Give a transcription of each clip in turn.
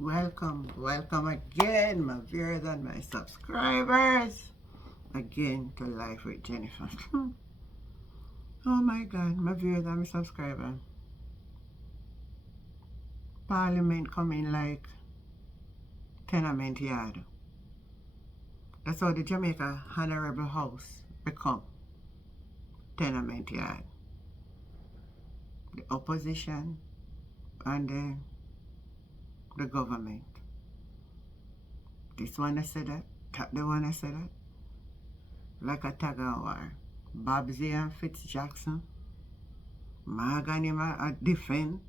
Welcome again, my viewers and my subscribers. Again to Life with Jennifer. Oh my God, my viewers and my subscribers. Parliament coming like tenement yard. That's how the Jamaica Honorable House become tenement yard. The opposition and the government. This one I said that, the one I said that. Like a tag of war. Babsy and Fitz Jackson. Morgan him a defend.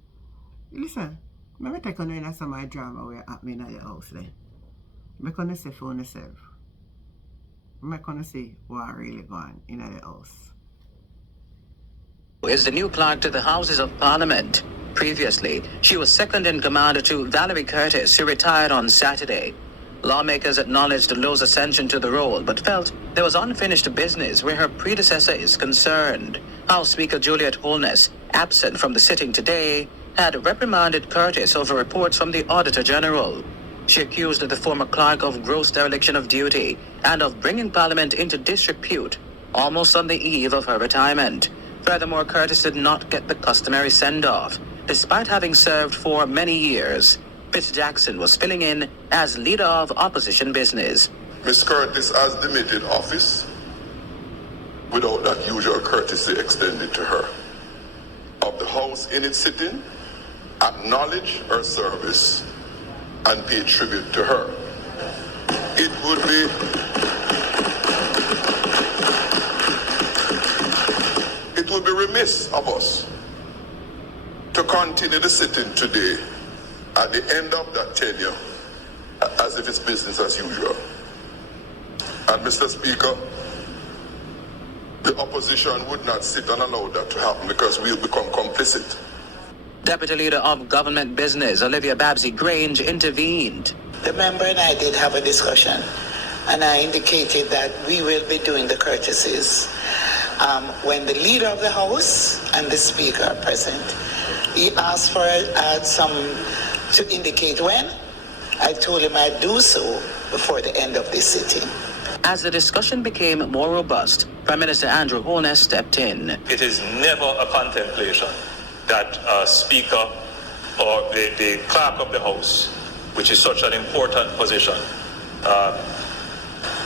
Listen, let me take on in some of my drama where happening at the house there. I'm going to say for myself. I'm going to see what really going on in the house. Is the new clerk to the Houses of Parliament. Previously, she was second in command to Valerie Curtis, who retired on Saturday. Lawmakers acknowledged Lowe's ascension to the role, but felt there was unfinished business where her predecessor is concerned. House Speaker Juliet Holness, absent from the sitting today, had reprimanded Curtis over reports from the Auditor General. She accused the former clerk of gross dereliction of duty and of bringing Parliament into disrepute, almost on the eve of her retirement. Furthermore, Curtis did not get the customary send-off, despite having served for many years. Fitz Jackson was filling in as leader of opposition business. Ms. Curtis has demitted office without that usual courtesy extended to her. Of the House in its sitting, acknowledge her service and pay tribute to her. It would be remiss of us to continue the sitting today at the end of that tenure as if it's business as usual. And Mr. Speaker, the opposition would not sit and allow that to happen because we'll become complicit. Deputy Leader of Government Business, Olivia Babsy Grange, intervened. The member and I did have a discussion, and I indicated that we will be doing the courtesies when the leader of the House and the Speaker are present. He asked for to indicate when. I told him I'd do so before the end of this sitting. As the discussion became more robust, Prime Minister Andrew Holness stepped in. It is never a contemplation that a Speaker or the Clerk of the House, which is such an important position,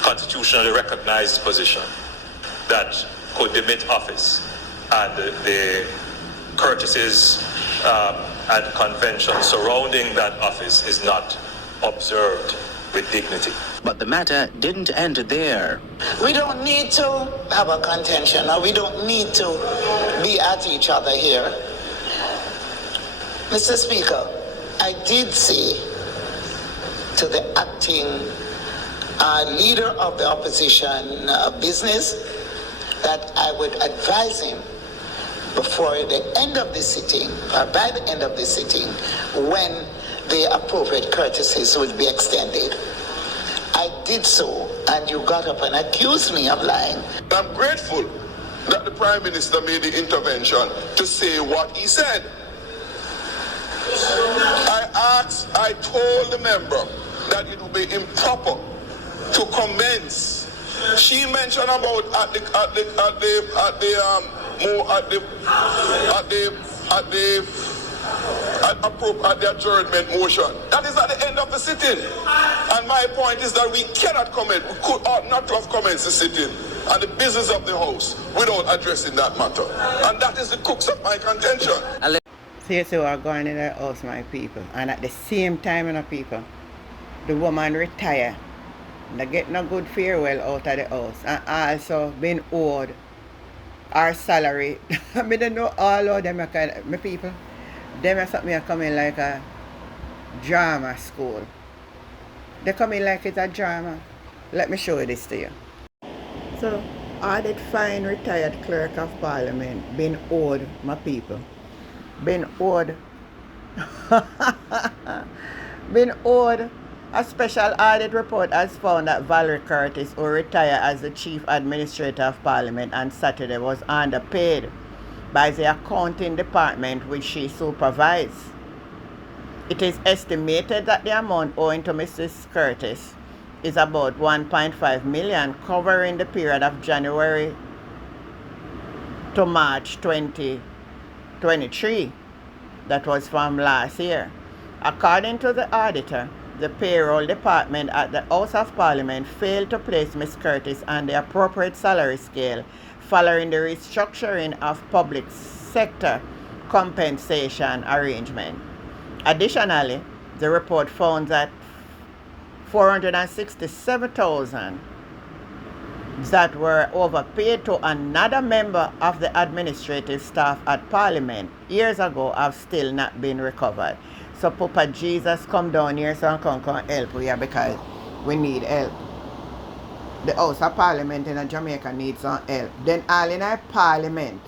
constitutionally recognized position, that could demit office, and the courtesies and convention surrounding that office is not observed with dignity. But the matter didn't end there. We don't need to have a contention, or we don't need to be at each other here. Mr. Speaker, I did say to the acting leader of the opposition business that I would advise him before the end of the sitting, or by the end of the sitting, when the appropriate courtesies would be extended. I did so, and you got up and accused me of lying. I'm grateful that the Prime Minister made the intervention to say what he said. I told the member that it would be improper to commence. She mentioned about at the adjournment motion. That is at the end of the sitting. And my point is that we cannot comment. We ought not to have commenced the sitting and the business of the House without addressing that matter. And that is the crux of my contention. So we're going in the house, my people. And at the same time, people, the woman retire. They get no good farewell out of the house. And also been owed our salary. I don't know all of them, my people. Them are something coming like a drama school. They come in like it's a drama. Let me show you this to you. So, Audit fine retired clerk of Parliament been owed, my people. Been owed. Been owed. A special audit report has found that Valerie Curtis, who retired as the Chief Administrator of Parliament on Saturday, was underpaid by the accounting department which she supervised. It is estimated that the amount owing to Mrs. Curtis is about 1.5 million, covering the period of January to March 2023. That was from last year. According to the auditor, the payroll department at the House of Parliament failed to place Ms. Curtis on the appropriate salary scale following the restructuring of public sector compensation arrangement. Additionally, the report found that 467,000 that were overpaid to another member of the administrative staff at Parliament years ago have still not been recovered. So Papa Jesus, come down here so I can help we here because we need help. The House of Parliament in Jamaica needs some help. Then all in our Parliament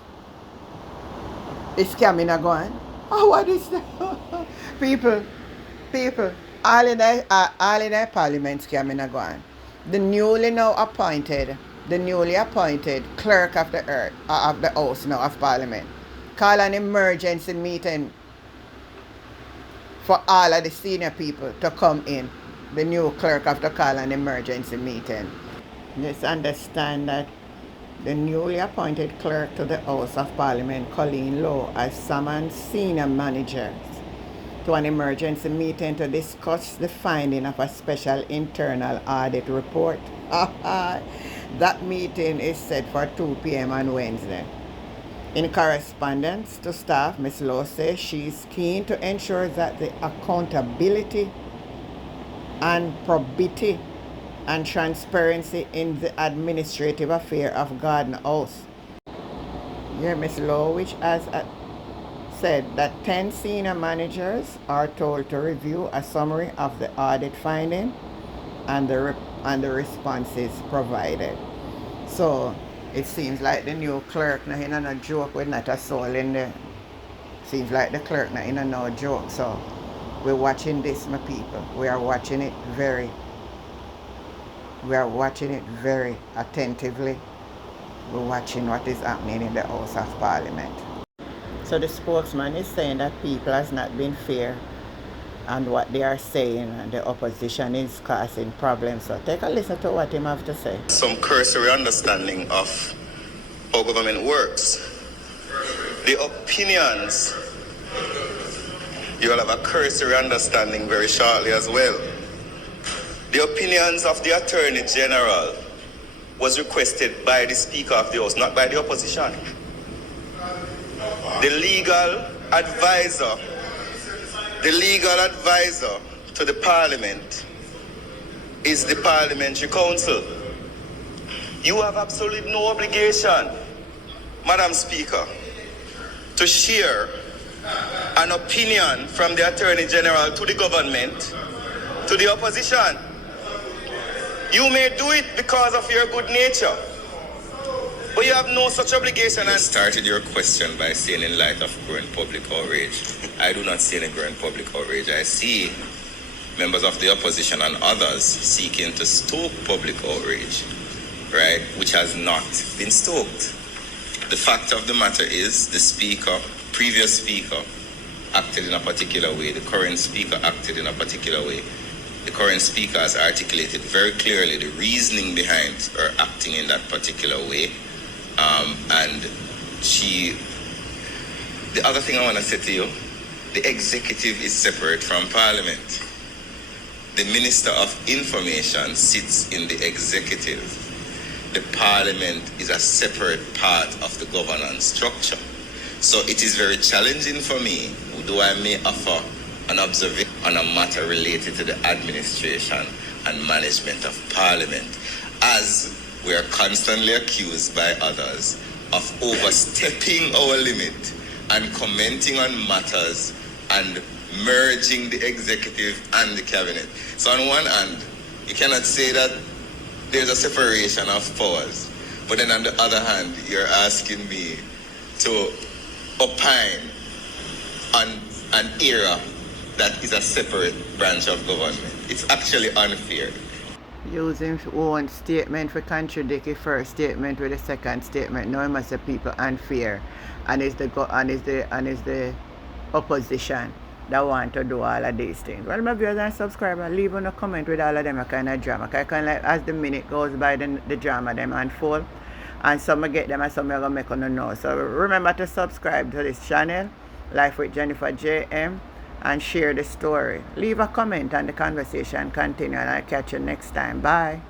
is scamming a going. Oh, what is that? people, all in our Parliament scamming a going. The newly appointed clerk of the House now of Parliament call an emergency meeting for all of the senior people to come in. The new clerk have to call an emergency meeting. Just understand that the newly appointed clerk to the House of Parliament, Colleen Lowe, has summoned senior managers to an emergency meeting to discuss the finding of a special internal audit report. That meeting is set for 2 p.m. on Wednesday. In correspondence to staff, Ms. Lowe says she is keen to ensure that the accountability and probity and transparency in the administrative affair of Garden House. Yeah, Ms. Lowe, which has said that 10 senior managers are told to review a summary of the audit finding and the responses provided. So it seems like the new clerk now in a joke with not a soul in there. Seems like the clerk now in a no joke. So we're watching this, my people. We are watching it very attentively. We're watching what is happening in the House of Parliament. So the spokesman is saying that people has not been fair and what they are saying, and the opposition is causing problems. So take a listen to what him have to say. Some cursory understanding of how government works. The opinions, you will have a cursory understanding very shortly as well. The opinions of the Attorney General was requested by the Speaker of the House, not by the opposition. The legal advisor to the Parliament is the Parliamentary Council. You have absolutely no obligation, Madam Speaker, to share an opinion from the Attorney General to the government, to the opposition. You may do it because of your good nature, but you have no such obligation. You started your question by saying in light of growing public outrage. I do not see any growing public outrage. I see members of the opposition and others seeking to stoke public outrage, right, which has not been stoked. The fact of the matter is the previous speaker acted in a particular way. The current speaker acted in a particular way. The current speaker has articulated very clearly the reasoning behind her acting in that particular way. The other thing I want to say to you, the executive is separate from Parliament. The Minister of Information sits in the executive. The Parliament is a separate part of the governance structure. So it is very challenging for me, though I may offer an observation on a matter related to the administration and management of Parliament, as we are constantly accused by others of overstepping our limit and commenting on matters and merging the executive and the cabinet. So on one hand, you cannot say that there's a separation of powers, but then on the other hand, you're asking me to opine on an era that is a separate branch of government. It's actually unfair. Using one statement for contradict the first statement with the second statement. Now it must say people unfair, and it's the opposition that want to do all of these things. Well, my viewers and subscribers, leave on a comment with all of them a kind of drama. Because kind of like as the minute goes by, the drama them unfold. And some will get them and some will go make on know. So remember to subscribe to this channel, Life with Jennifer JM, and share the story. Leave a comment and the conversation continue, and I'll catch you next time. Bye.